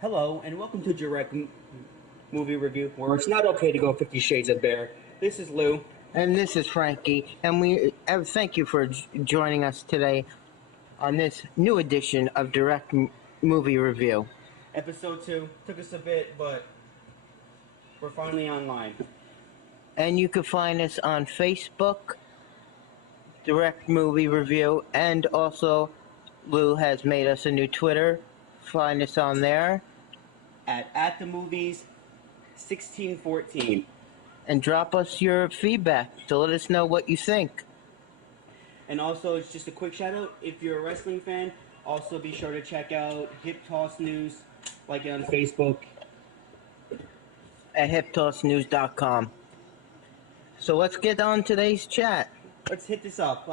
Hello, and welcome to Movie Review, where it's not okay to go 50 Shades of Bear. This is Lou. And this is Frankie, and we thank you for joining us today on this new edition of Direct Movie Review. Episode 2 took us a bit, but we're finally online. And you can find us on Facebook, Direct Movie Review, and also Lou has made us a new Twitter. Find us on there. At the Movies 1614. And drop us your feedback to let us know what you think. And also, it's just a quick shout out, if you're a wrestling fan, also be sure to check out Hip Toss News, like it on Facebook. At hiptossnews.com. So let's get on today's chat. Let's hit this up.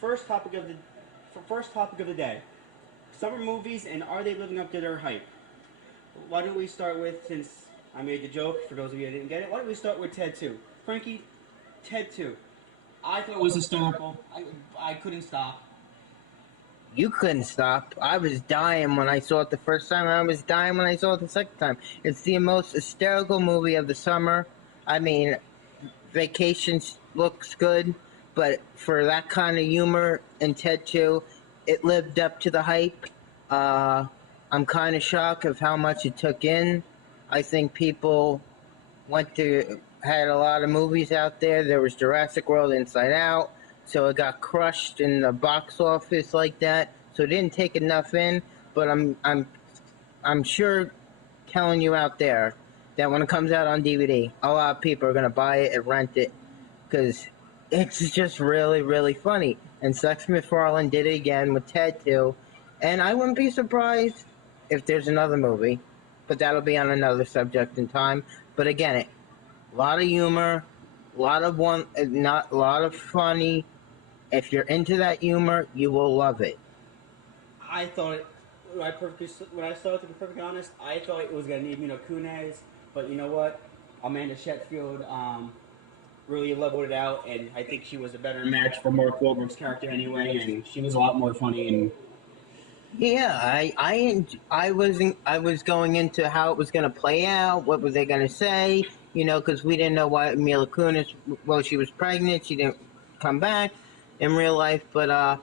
First topic of the day. Summer movies, and are they living up to their hype? Why don't we start with, since I made the joke, for those of you that didn't get it, why don't we start with Ted 2? Frankie, Ted 2. I thought it was hysterical. I couldn't stop. You couldn't stop. I was dying when I saw it the first time, and I was dying when I saw it the second time. It's the most hysterical movie of the summer. I mean, Vacation looks good, but for that kind of humor in Ted 2, it lived up to the hype. I'm kind of shocked of how much it took in. I think people had a lot of movies out there. There was Jurassic World, Inside Out, so it got crushed in the box office like that. So it didn't take enough in. But I'm sure telling you out there that when it comes out on DVD, a lot of people are gonna buy it and rent it because it's just really, really funny. And Seth MacFarlane did it again with Ted 2, and I wouldn't be surprised if there's another movie, but that'll be on another subject in time. But again, a lot of humor, a lot of funny. If you're into that humor, you will love it. I thought, when I saw it, to be perfectly honest, I thought it was going to need Mila Kunis, but you know what? Amanda Sheffield really leveled it out, and I think she was a better match for Mark Wahlberg's character anyway, and she was a lot more funny. And yeah, I was going into how it was going to play out. What were they going to say? You know, because we didn't know why Mila Kunis. Well, she was pregnant. She didn't come back in real life, but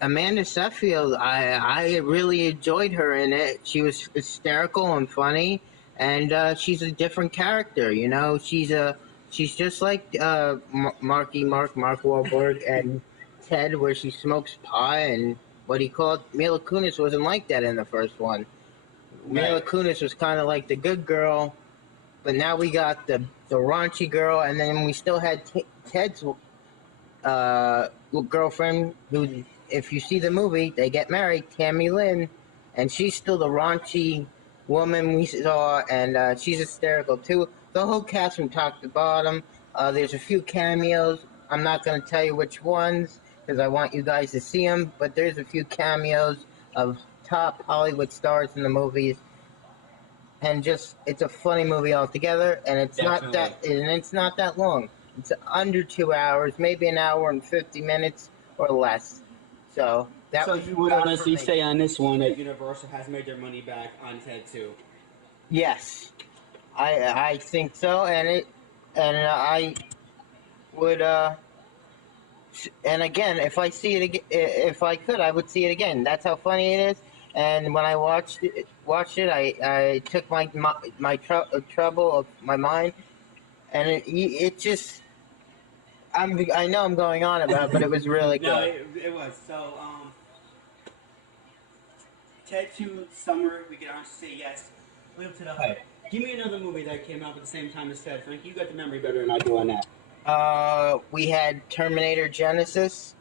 Amanda Sheffield, I really enjoyed her in it. She was hysterical and funny, and she's a different character. You know, she's just like Mark Wahlberg and Ted, where she smokes pot and what he called Mila Kunis wasn't like that in the first one. Right. Mila Kunis was kind of like the good girl, but now we got the raunchy girl, and then we still had Ted's girlfriend, who, if you see the movie, they get married, Tammy Lynn, and she's still the raunchy woman we saw, and she's hysterical too. The whole cast from top to bottom. There's a few cameos. I'm not going to tell you which ones because I want you guys to see them, but there's a few cameos of top Hollywood stars in the movies, and it's a funny movie altogether, and it's not that long. It's under 2 hours, maybe an hour and 50 minutes or less. So you would honestly say on this one that Universal has made their money back on Ted 2? Yes, I think so, and I would. And again, if I see it again, if I could, I would see it again. That's how funny it is. And when I watched it, I took my trouble of my mind, and it just. I know I'm going on about it, but it was really good. No, it was. So, Ted 2 Summer, we can honestly say yes. Live to the hype. Give me another movie that came out at the same time as Ted. Frank, you got the memory better than I do on that. We had Terminator Genesis.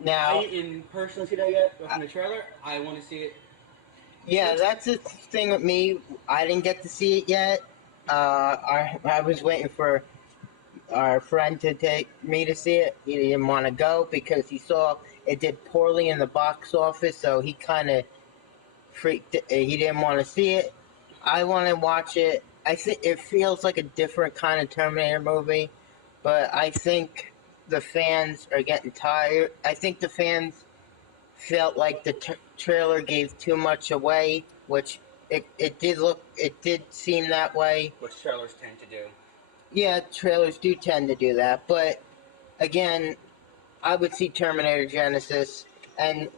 Now, I didn't personally see that yet, but from the trailer, I want to see it. Yeah, that's the thing with me. I didn't get to see it yet. I was waiting for our friend to take me to see it. He didn't want to go because he saw it did poorly in the box office, so he kind of freaked. He didn't want to see it. I want to watch it. I think it feels like a different kind of Terminator movie, but I think the fans are getting tired. I think the fans felt like the trailer gave too much away, which it did seem that way. Which trailers tend to do. Yeah, trailers do tend to do that, but again, I would see Terminator Genesis, and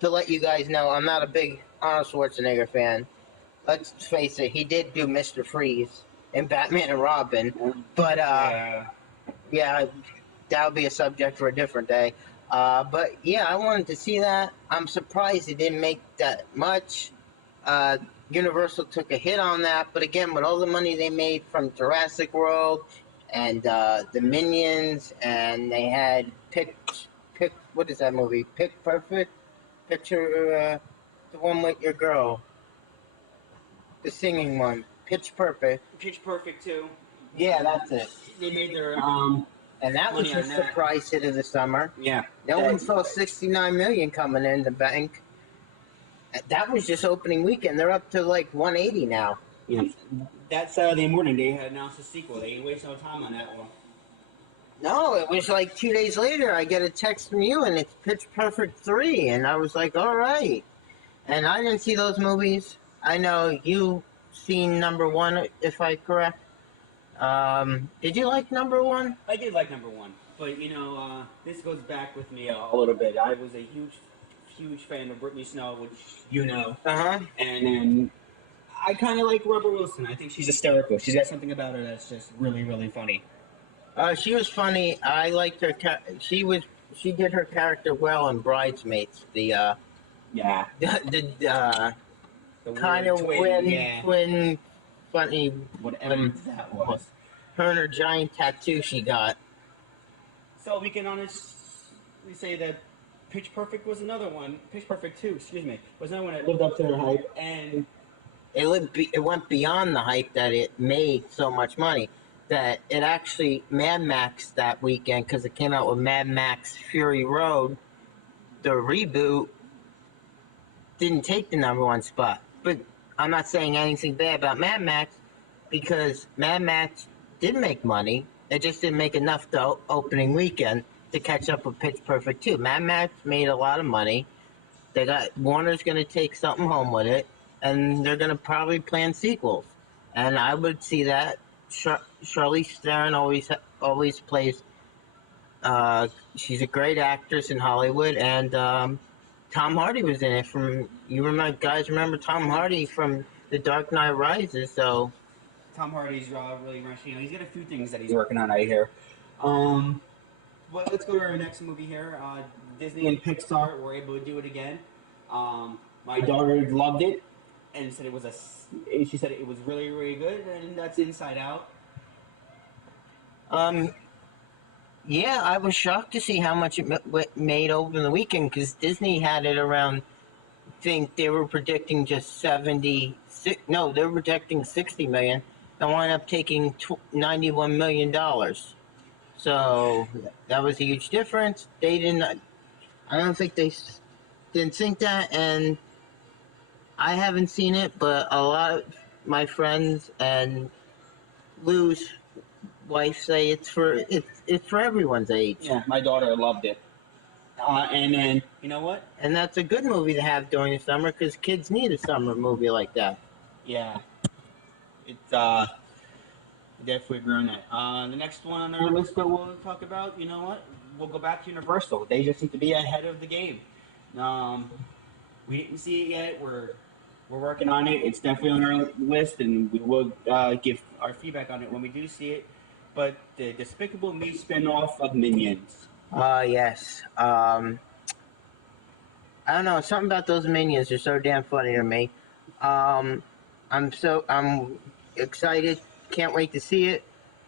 to let you guys know, I'm not a big Arnold Schwarzenegger fan. Let's face it, he did do Mr. Freeze in Batman and Robin, but Yeah. yeah, that would be a subject for a different day. But yeah, I wanted to see that. I'm surprised it didn't make that much. Uh, Universal took a hit on that, but again, with all the money they made from Jurassic World and the Minions, and they had Pick. What is that movie? Pick Perfect. Picture the one with your girl, the singing one. Pitch Perfect. Pitch Perfect too. Yeah, that's it. They made their And that was money a on that. surprise hit of the summer. Yeah. No one saw 69 million coming in the bank. That was just opening weekend. They're up to like 180 now. Yeah. That Saturday morning they had announced a sequel. They didn't waste no time on that one. No, it was like 2 days later. I get a text from you, and it's Pitch Perfect 3, and I was like, all right. And I didn't see those movies. I know you seen number one, if I'm correct. Did you like number one? I did like number one, but this goes back with me a little bit. I was a huge fan of Brittany Snow, which you know. Uh-huh. And then I kind of like Rebel Wilson. I think she's hysterical. She's got something about her that's just really, really funny. She was funny. I liked her. She did her character well in Bridesmaids. The kind of twin, funny, whatever that was. Her and her giant tattoo she got. So we can honestly say that Pitch Perfect was another one. Pitch Perfect 2, excuse me, was another one that lived up to their hype, and it went beyond the hype that it made so much money. That it actually Mad Max that weekend, because it came out with Mad Max Fury Road, the reboot didn't take the number one spot. But I'm not saying anything bad about Mad Max, because Mad Max did make money. It just didn't make enough the opening weekend to catch up with Pitch Perfect 2. Mad Max made a lot of money. They got Warner's going to take something home with it, and they're going to probably plan sequels. And I would see that. Charlize Theron always plays. She's a great actress in Hollywood, and Tom Hardy was in it. Guys remember Tom Hardy from The Dark Knight Rises? So Tom Hardy's really rushing. He's got a few things that he's working on out here. Well, let's go to our next movie here. Disney and Pixar were able to do it again. My daughter loved it and said she said it was really, really good, and that's Inside Out. Yeah, I was shocked to see how much it made over the weekend, because Disney had it around. I think they were predicting just 76. No, they were predicting 60 million. And wound up taking $91 million. So that was a huge difference. They didn't. I don't think they didn't think that, and I haven't seen it, but a lot of my friends and Lou's wife say it's for everyone's age. Yeah, my daughter loved it. And then you know what? And that's a good movie to have during the summer, because kids need a summer movie like that. Yeah, it's definitely agree on that. The next one on our list that we'll talk about, you know what? We'll go back to Universal. They just seem to be ahead of the game. We didn't see it yet. We're working on it. It's definitely on our list, and we will give our feedback on it when we do see it. But the Despicable Me spinoff of Minions. Yes. I don't know. Something about those Minions are so damn funny to me. I'm excited. Can't wait to see it.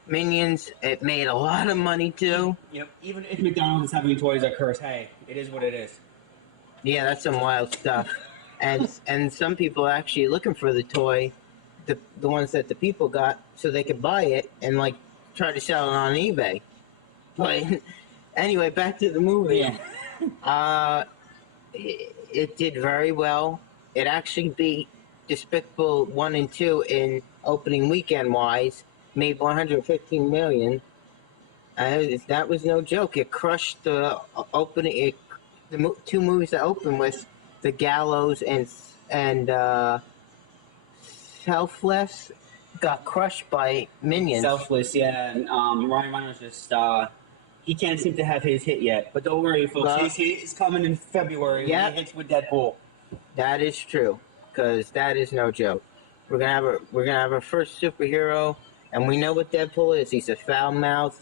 Minions, it made a lot of money too. Yep. Even if McDonald's is having toys that curse, hey, it is what it is. Yeah, that's some wild stuff. And some people are actually looking for the toy, the ones that the people got, so they could buy it and like try to sell it on eBay. But anyway, back to the movie. Yeah. It did very well. It actually beat Despicable 1 and 2 in opening weekend wise. Made 115 million. That was no joke. It crushed the opening. two movies that open with The Gallows and Selfless got crushed by minions. Selfless, yeah. And, Ryan Reynolds just he can't seem to have his hit yet. But don't worry, folks. Well, His hit is coming in February when he yep, hits with Deadpool. that is true, because that is no joke. We're gonna have our first superhero, and we know what Deadpool is. He's a foul mouth,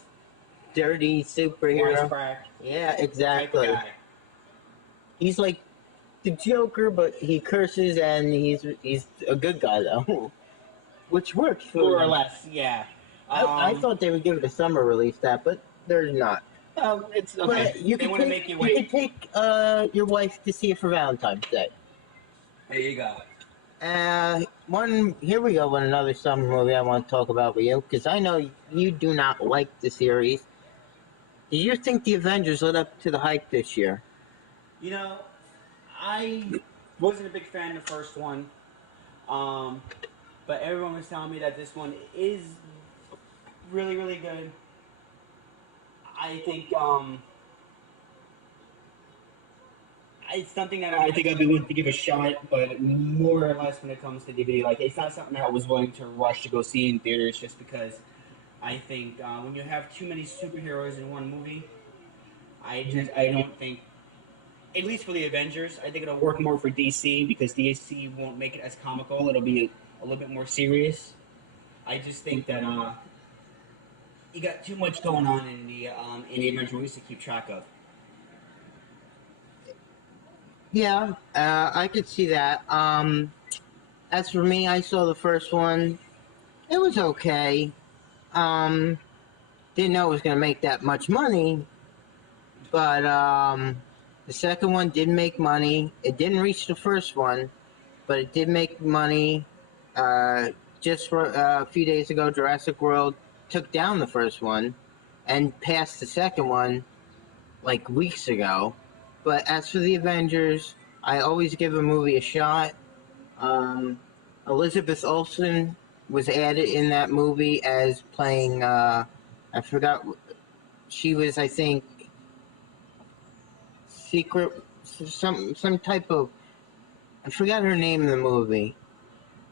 dirty superhero. Wisecrack Yeah, type of exactly. guy. He's like the Joker, but he curses, and he's a good guy though, which works for More or them. less, yeah. I thought they would give it a summer release, but there's not. It's okay. But you They can want to take make you you wait. can take your wife to see it for Valentine's Day. There you go. Here we go with another summer movie I want to talk about with you, because I know you do not like the series. Do you think the Avengers lived up to the hype this year? You know, I wasn't a big fan of the first one, but everyone was telling me that this one is really, really good. I think it's something that I think I'd be willing to give a shot, but more or less when it comes to DVD, like it's not something that I was willing to rush to go see in theaters, just because I think when you have too many superheroes in one movie, I don't think, at least for the Avengers, I think it'll work more for DC because DC won't make it as comical. It'll be a little bit more serious. I just think that you got too much going on in the Avenger movies to keep track of. Yeah, I could see that. As for me, I saw the first one. It was okay. Um, didn't know it was going to make that much money, but the second one did make money. It didn't reach the first one, but it did make money. Just for, a few days ago, Jurassic World took down the first one and passed the second one like weeks ago. But as for the Avengers, I always give a movie a shot. Elizabeth Olsen was added in that movie as playing. I forgot. She was, I think, secret. Some type of. I forgot her name in the movie.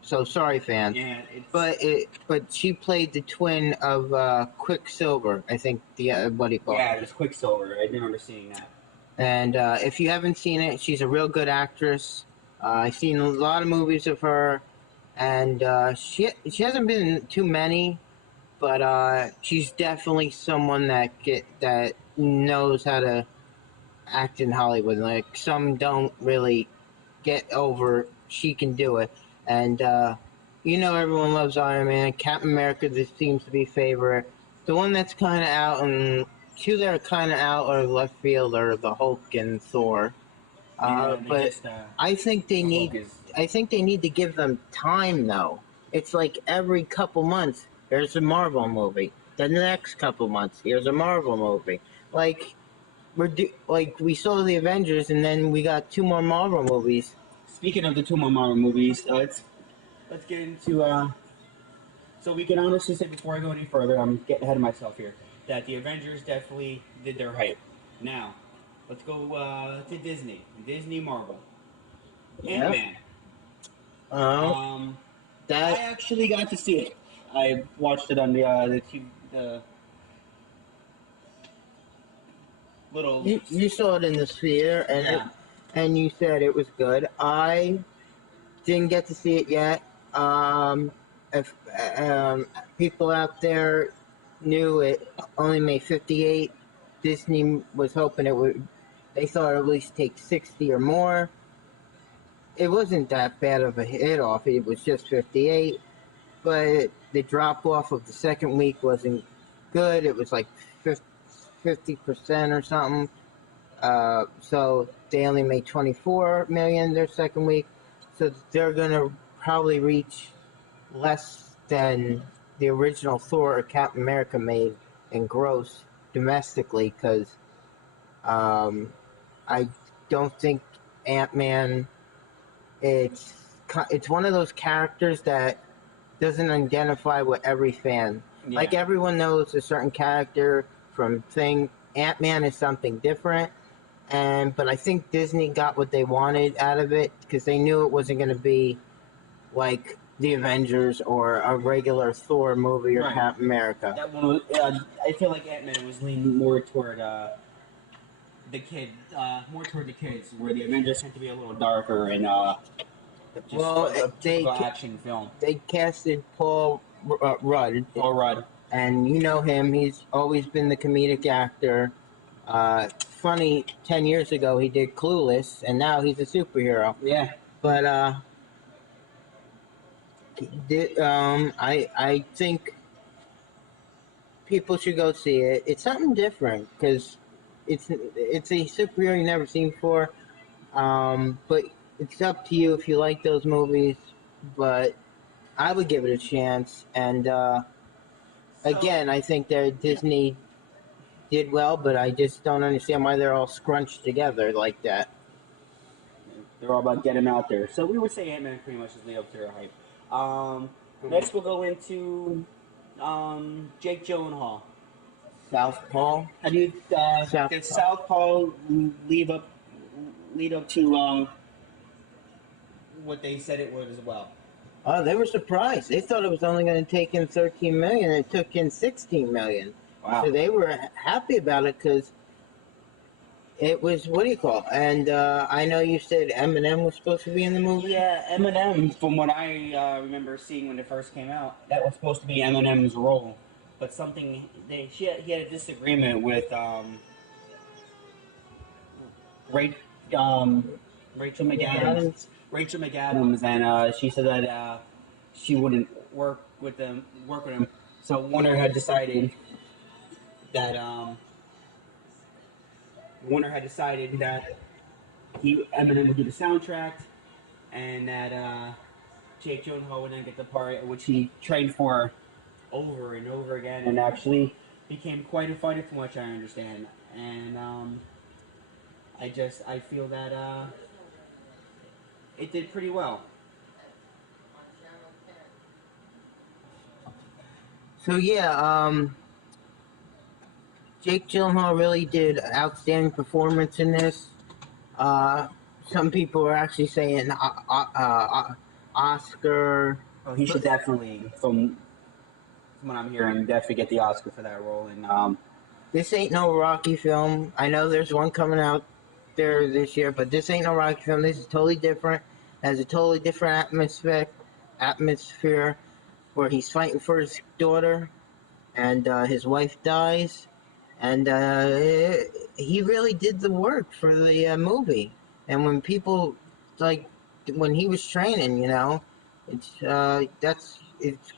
So sorry, fans. Yeah, But she played the twin of Quicksilver. I think what do you call it? yeah, there's Quicksilver. I remember seeing that. And if you haven't seen it, she's a real good actress. I've seen a lot of movies of her, and she hasn't been in too many, but she's definitely someone that knows how to act in Hollywood. Like some don't really get over. She can do it, and everyone loves Iron Man. Captain America just seems to be favorite. The one that's kind of out, and two that are kind of out or left field are the Hulk and Thor. Yeah, But just, I think they the need. Hulk is. I think they need to give them time, though. It's like every couple months, there's a Marvel movie. Then the next couple months, here's a Marvel movie. Like we saw the Avengers, and then we got two more Marvel movies. Speaking of the two more Marvel movies, let's get into. So we can honestly say before I go any further, I'm getting ahead of myself here, that the Avengers definitely did their hype. Now, let's go to Disney. Disney Marvel. Yep. Ant-Man. I That actually got to see it. I watched it on the little. you saw it in the theater, and Yeah. and you said it was good. I didn't get to see it yet. If people out there knew it only made 58, Disney was hoping it would. They thought it would at least take 60 or more. It wasn't that bad of a hit off. It was just 58, but the drop off of the second week wasn't good. It was like 50% or something. So they only made 24 million their second week. So they're gonna probably reach less than the original Thor or Captain America made in gross domestically, because I don't think Ant-Man. It's one of those characters that doesn't identify with every fan. Yeah. Like everyone knows a certain character from thing. Ant-Man is something different. but I think Disney got what they wanted out of it because they knew it wasn't going to be like the Avengers or a regular Thor movie or Right. Captain America. That one, I feel like Ant-Man was leaning more toward more toward the kids, where the Avengers tend to be a little darker and just Well, a typical action film. they casted Paul Rudd, Paul Rudd. and you know him. He's always been the comedic actor. Funny, 10 years ago he did Clueless, and now he's a superhero. Yeah. But I think people should go see it. It's something different because it's a superhero you've never seen before. But it's up to you if you like those movies. But I would give it a chance. And again, I think that Disney did well, but I just don't understand why they're all scrunched together like that. They're all about getting out there. So we would say Ant-Man pretty much is lead up to their hype. Next we'll go into Jake Gyllenhaal. Southpaw. How do you did Southpaw lead up to what they said it would as well? Oh, they were surprised. They thought it was only going to take in 13 million. It took in 16 million. Wow. So they were happy about it because it was, what do you call it? And I know you said Eminem was supposed to be in the movie. Yeah, Eminem, from what I remember seeing when it first came out, that was supposed to be Eminem's role. But he had a disagreement with Rachel McAdams. Rachel McAdams, and she said that she wouldn't work with him. So Warner had decided that Eminem would do the soundtrack, and that Jake Gyllenhaal would then get the part, which he trained for over and over again, and actually became quite a fighter, from what I understand. And I feel that it did pretty well. So yeah, Jake Gyllenhaal really did an outstanding performance in this. Some people are actually saying Oscar. Oh, he should definitely, from what I'm hearing, definitely get the Oscar for that role. And this ain't no Rocky film. I know there's one coming out there this year, but this ain't no Rocky film. This is totally different. Has a totally different atmosphere where he's fighting for his daughter, and his wife dies, and he really did the work for the movie. And when people when he was training, it's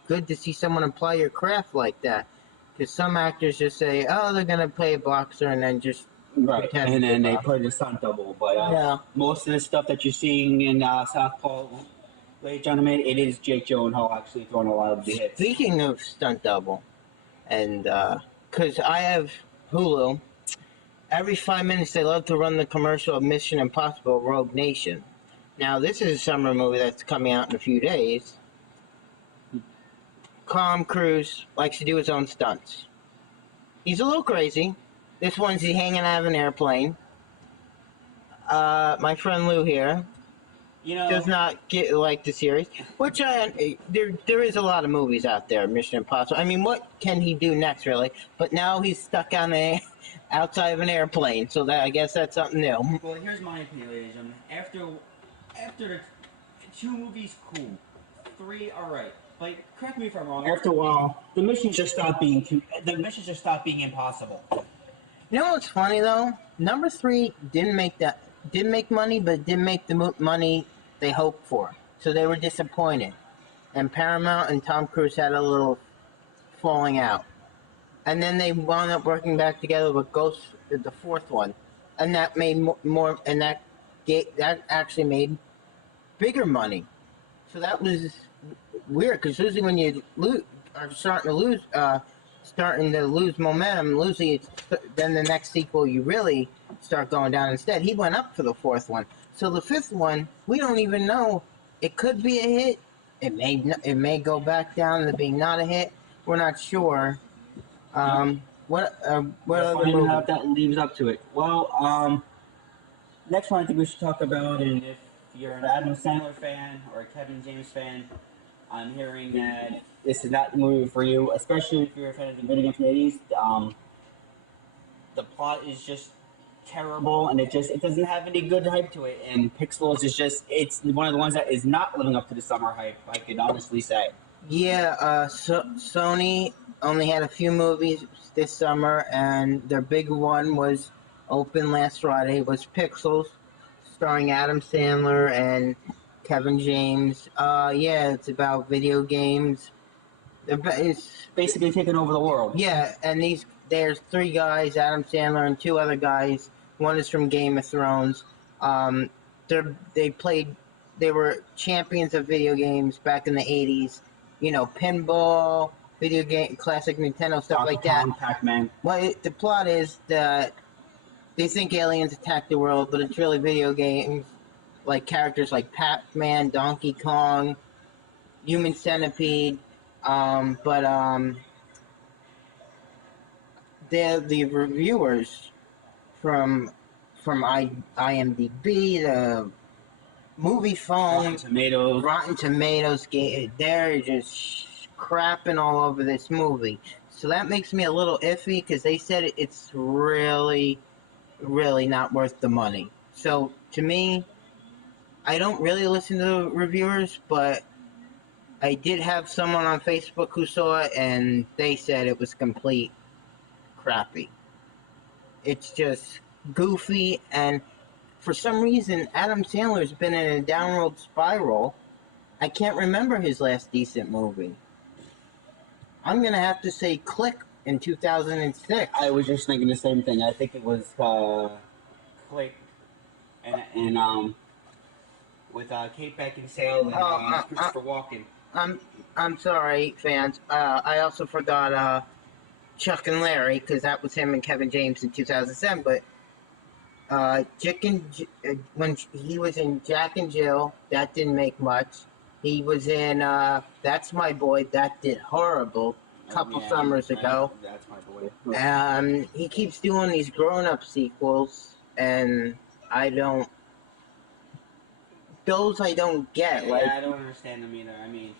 good to see someone apply your craft like that. Because some actors just say, "Oh, they're gonna play a boxer," and then just right, and then they play the stunt double. But yeah, most of the stuff that you're seeing in Southpaw, ladies and gentlemen, it is Jake Gyllenhaal actually throwing a lot of the hits. Speaking of stunt double, and because I have Hulu, every 5 minutes they love to run the commercial of Mission Impossible: Rogue Nation. Now, this is a summer movie that's coming out in a few days. Tom Cruise likes to do his own stunts. He's a little crazy. This one's he's hanging out of an airplane. My friend Lou here does not like the series, which there is a lot of movies out there, Mission Impossible. I mean, what can he do next, really? But now he's stuck on outside of an airplane, so I guess that's something new. Well, here's my opinion, ladies and gentlemen. After the 2 movies, cool. 3, all right. But correct me if I'm wrong. After a while, the missions just stop being impossible. You know what's funny though? Number 3 didn't make money, but it didn't make the money they hoped for. So they were disappointed. And Paramount and Tom Cruise had a little falling out. And then they wound up working back together with Ghost, the 4th one, and that made more, and that actually made bigger money. So that was weird, because usually when you are starting to lose momentum, then the next sequel you really start going down. Instead, he went up for the 4th one. So the 5th one, we don't even know. It could be a hit. It may go back down to being not a hit. We're not sure. What other movie that leaves up to it? Well, Next one I think we should talk about, and if you're an Adam Sandler fan or a Kevin James fan, I'm hearing that this is not the movie for you, especially if you're a fan of the video game from the 80s. The plot is just terrible, and it doesn't have any good hype to it. And Pixels is just it's one of the ones that is not living up to the summer hype. I could honestly say. Yeah, Sony only had a few movies this summer, and their big one was open last Friday. Was Pixels, starring Adam Sandler and Kevin James. Yeah, it's about video games. It's Basically taking over the world. yeah, and there's three guys, Adam Sandler and two other guys. One is from Game of Thrones. Um, they played, they were champions of video games back in the '80s. You know, pinball, video game, classic Nintendo stuff Donkey like that. Kong, Pac-Man. Well, the plot is that they think aliens attack the world, but it's really video games, like characters like Pac-Man, Donkey Kong, Human Centipede. But the reviewers from IMDb, the movie phone, Rotten Tomatoes, they're just crapping all over this movie. So that makes me a little iffy because they said it's really, really not worth the money. So to me, I don't really listen to reviewers, but I did have someone on Facebook who saw it, and they said it was complete crappy. It's just goofy, and for some reason, Adam Sandler's been in a downward spiral. I can't remember his last decent movie. I'm gonna have to say Click in 2006. I was just thinking the same thing. I think it was Click, and with Kate Beckinsale and Christopher Walken. I'm sorry, fans. I also forgot Chuck and Larry because that was him and Kevin James in 2007. But when he was in Jack and Jill, that didn't make much. He was in That's My Boy, that did horrible a couple summers ago. That's My Boy. He keeps doing these grown-up sequels, and I don't get. Yeah, I don't understand them either. I mean,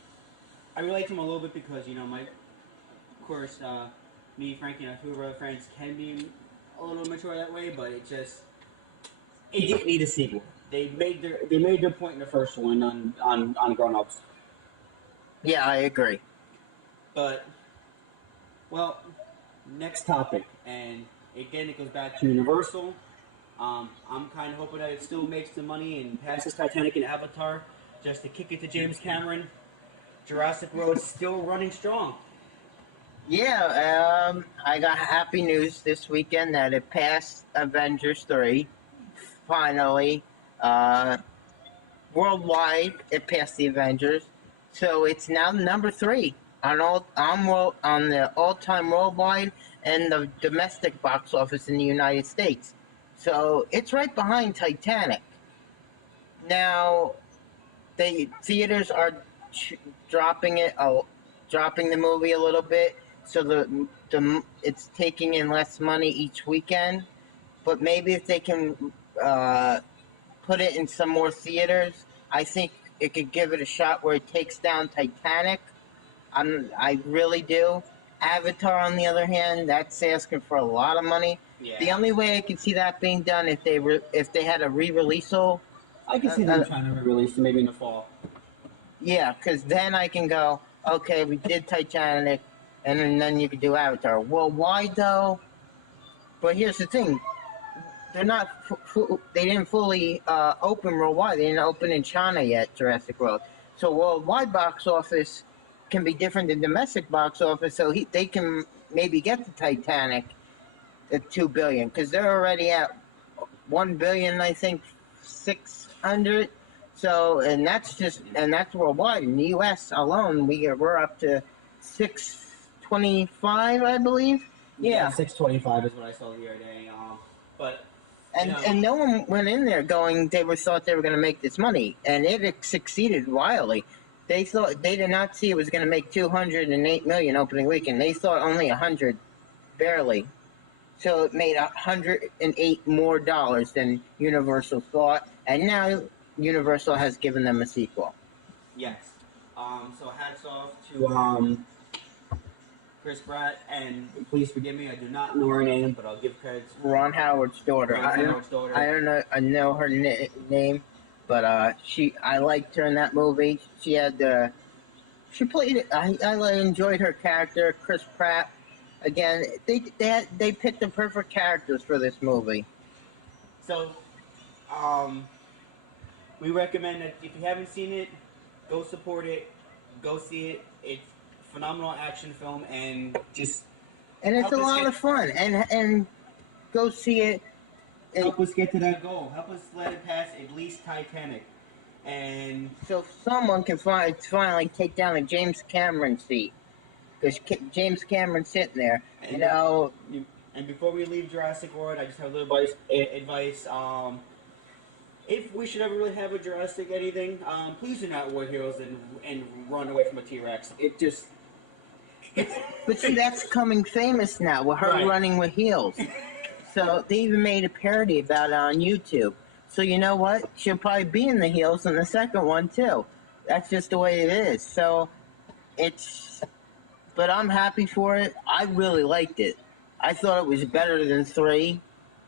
I relate to him a little bit because, of course, me, Frankie, and a few of our other friends can be a little mature that way, but it didn't need a sequel. They made their point in the first one on Grown Ups. Yeah, I agree. But, well, next topic, and again, it goes back to Universal. I'm kind of hoping that it still makes the money and passes Titanic and Avatar just to kick it to James Cameron. Jurassic World's still running strong. Yeah, I got happy news this weekend that it passed Avengers 3. Finally. Worldwide, it passed the Avengers. So it's now number 3 on the all-time worldwide and the domestic box office in the United States. So it's right behind Titanic. Now, the theaters are dropping the movie a little bit, so it's taking in less money each weekend. But maybe if they can put it in some more theaters, I think it could give it a shot where it takes down Titanic. I really do. Avatar, on the other hand, that's asking for a lot of money. Yeah. The only way I could see that being done if they had a re-release. I can see them trying to re-release maybe in the fall. Yeah, because then I can go, okay, we did Titanic, and then you could do Avatar. Well, why though? But here's the thing: they're not. They didn't fully open worldwide. They didn't open in China yet. Jurassic World. So worldwide box office can be different than domestic box office. So they can maybe get the Titanic at $2 billion because they're already at $1 billion. I think 600. So that's worldwide. In the U.S. alone, we're up to 625, I believe. Yeah, 625 is what I saw the other day. And no one went in there going thought they were going to make this money, and it succeeded wildly. They did not see it was going to make $208 million opening weekend. They thought only 100, barely. so it made $108 more than Universal thought, and now Universal has given them a sequel. Yes. So hats off to Chris Pratt, and please forgive me, I do not know her name, but I'll give credit to Ron Howard's daughter. Ron Howard's daughter. I don't know. I know her name, but I liked her in that movie. She had she played it. I enjoyed her character. Chris Pratt. Again, they picked the perfect characters for this movie. So, we recommend that if you haven't seen it, go support it, go see it. It's a phenomenal action film, and just it's a lot of fun. And go see it. Help us get to that goal. Help us let it pass at least Titanic. And so someone can finally take down the James Cameron seat, because James Cameron's sitting there. And, and before we leave Jurassic World, I just have a little advice. If we should ever really have a Jurassic anything, please do not wear heels and run away from a T-Rex. It just... But see, that's coming famous now, with her running with heels. So they even made a parody about it on YouTube. So you know what? She'll probably be in the heels in the second one too. That's just the way it is. So but I'm happy for it. I really liked it. I thought it was better than 3.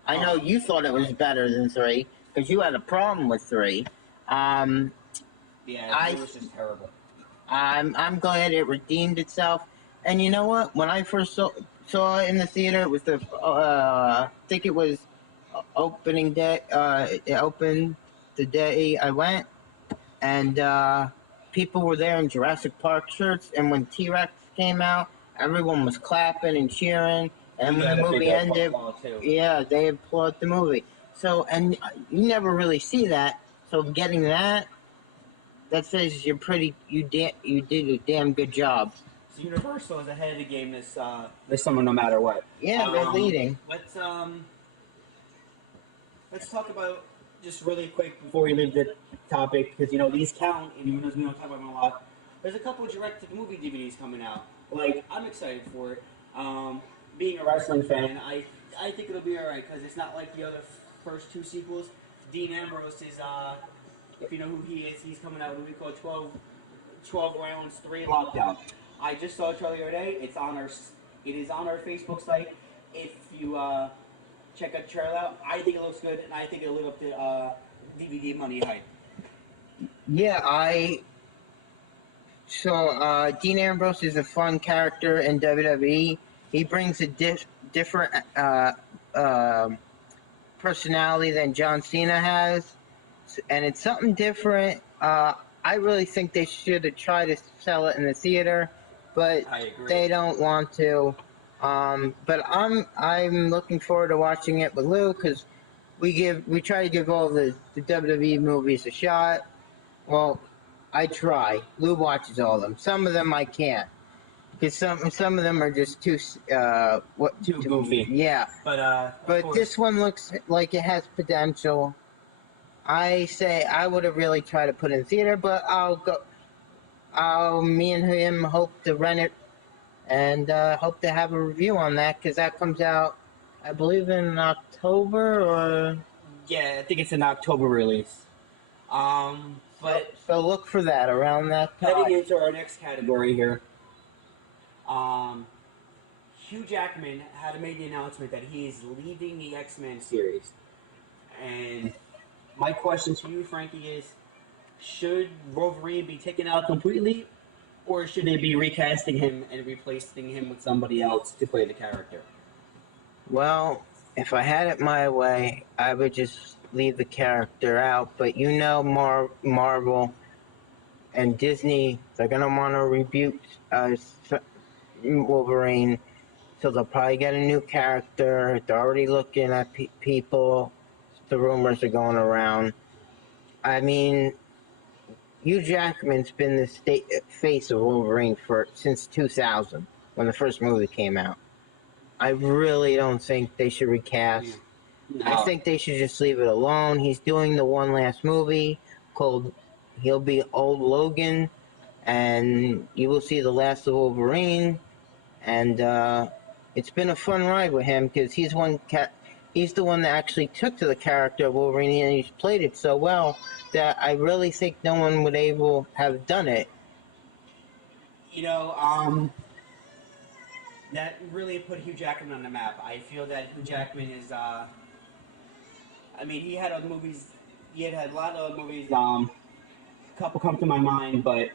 I know you thought it was better than 3, because you had a problem with 3. Yeah, it was just terrible. I'm glad it redeemed itself. And you know what? When I first saw it in the theater, it was I think it was opening day. It opened the day I went, and people were there in Jurassic Park shirts. And when T-Rex came out, everyone was clapping and cheering. And when the movie ended, they applauded the movie. So, and you never really see that. So getting that says you did a damn good job. So Universal is ahead of the game this summer, no matter what. Yeah, they're leading. Let's talk about, just really quick before we leave the topic, because these count, and even though we don't talk about them a lot, there's a couple of direct-to-movie DVDs coming out. Like, I'm excited for it. Being a wrestling fan, I think it'll be alright, because it's not like the other first 2 sequels. Dean Ambrose is, if you know who he is, he's coming out with what we call 12 rounds, 3 lockdown. I just saw it the other day. It is on our Facebook site. If you check out the trailer out, I think it looks good, and I think it'll live up to DVD money hype. Yeah, Dean Ambrose is a fun character in WWE. He brings a different personality than John Cena has, and it's something different. I really think they should have tried to sell it in the theater, but they don't want to. But I'm looking forward to watching it with Lou, because we try to give all the WWE movies a shot. Well, I try. Lou watches all of them. Some of them I can't, because some of them are just too goofy. Yeah. But this one looks like it has potential. I say I would have really tried to put it in theater, but me and him hope to rent it, and hope to have a review on that, because that comes out, I believe, in October, or... Yeah, I think it's an October release. But so look for that around that time. Heading into our next category here, Hugh Jackman had made the announcement that he is leaving the X-Men series. And my question to you, Frankie, is, should Wolverine be taken out completely, or should they be recasting him and replacing him with somebody else to play the character? Well, if I had it my way, I would just leave the character out. But Marvel and Disney, they're going to want to reboot Wolverine, so they'll probably get a new character. They're already looking at people. The rumors are going around. I mean, Hugh Jackman's been the face of Wolverine since 2000, when the first movie came out. I really don't think they should recast. No. I think they should just leave it alone. He's doing the one last movie called He'll Be Old Logan, and you will see the last of Wolverine, and it's been a fun ride with him because he's the one that actually took to the character of Wolverine, and he's played it so well that I really think no one would able have done it. You know, that really put Hugh Jackman on the map. I feel that Hugh Jackman is. I mean, he had other movies. He had a lot of other movies. A couple come to my mind, but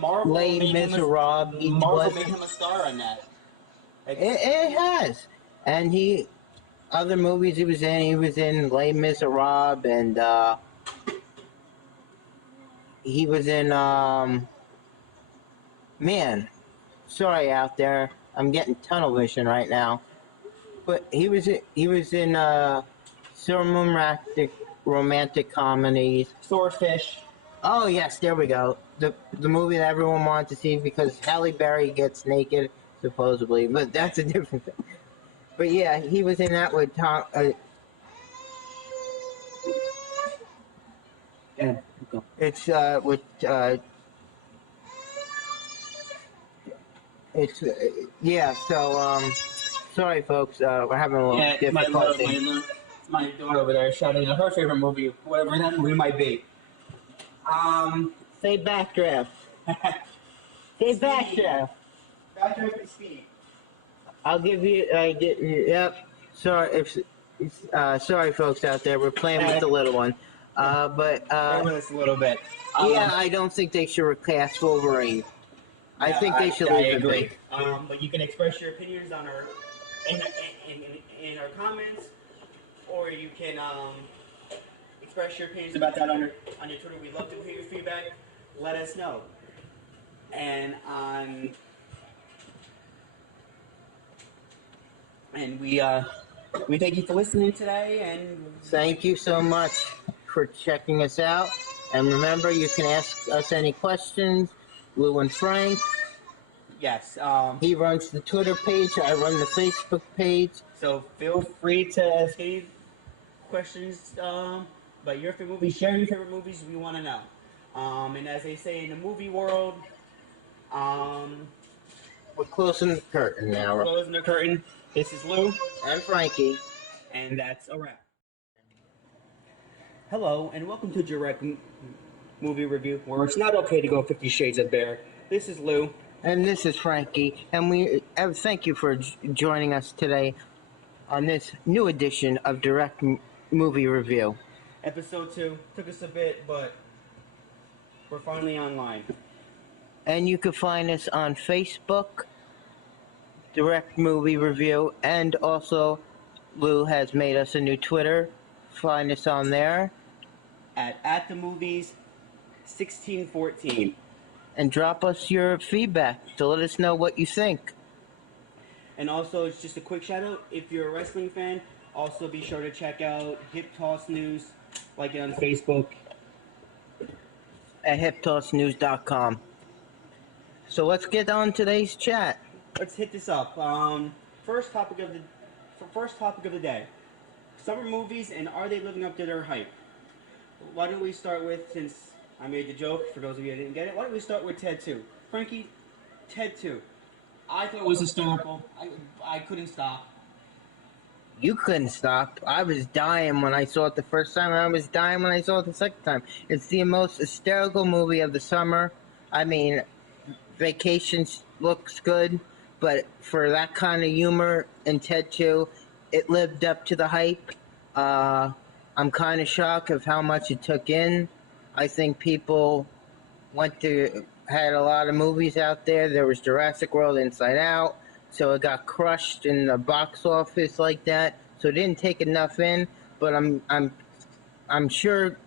Marvel Les made him Miserables, Marvel made him a star on that. It has, and other movies he was in Les Miserables, and he was in man, sorry out there, I'm getting tunnel vision right now, but he was in some romantic comedies. Swordfish. Oh yes, there we go. The movie that everyone wanted to see because Halle Berry gets naked supposedly, but that's a different thing. But yeah, he was in that with Tom. Yeah, go. It's with it's yeah. So sorry folks, we're having a little difficulty. My daughter over there shouting out her favorite movie, whatever that movie might be. Say backdraft. Say backdraft. Backdraft and Speed. I'll give you. Yep. Sorry sorry folks out there. We're playing with the little one. But Bear with us a little bit. yeah, I don't think they should recast Wolverine. I think they should I leave it agree. be. But you can express your opinions on our in our comments, or you can express your opinions about that on your Twitter. We'd love to hear your feedback. Let us know. And we thank you for listening today, and Thank you so much for checking us out. And remember, you can ask us any questions. Lou and Frank. yes. He runs the Twitter page. I run the Facebook page. So feel free to ask any questions about your favorite movies. Share your favorite movies. We want to know. And as they say in the movie world, We're closing the curtain now. closing the curtain. This is Lou, And Frankie. and that's a wrap. Hello, and welcome to Driect Movie Review, where it's not okay to go 50 Shades of Bear. This is Lou. And this is Frankie. And we thank you for joining us today on this new edition of Driect Movie Review. Episode 2 took us a bit, but we're finally online. And you can find us on Facebook, Driect Movie Review, and also Lou has made us a new Twitter. Find us on there. At the movies 1614. And drop us your feedback to let us know what you think. And also, it's just a quick shout out. If you're a wrestling fan, also be sure to check out Hip Toss News, like it on Facebook. At hiptossnews.com. So let's get on today's chat. Let's hit this up. First topic of the day: summer movies, and are they living up to their hype? Why don't we start with, since I made the joke, for those of you that didn't get it, why don't we start with Ted 2? Frankie, Ted 2. I thought it was hysterical. I couldn't stop. You couldn't stop. I was dying when I saw it the first time, and I was dying when I saw it the second time. It's the most hysterical movie of the summer. I mean, Vacation looks good, but for that kind of humor in Ted 2, it lived up to the hype. I'm kind of shocked of how much it took in. I think people had a lot of movies out there. There was Jurassic World, Inside Out, so it got crushed in the box office like that. So it didn't take enough in. But I'm sure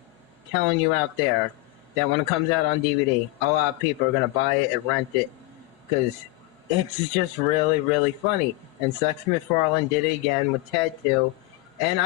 telling you out there that when it comes out on DVD, a lot of people are gonna buy it and rent it because it's just really, really funny. And Seth MacFarlane did it again with Ted 2, and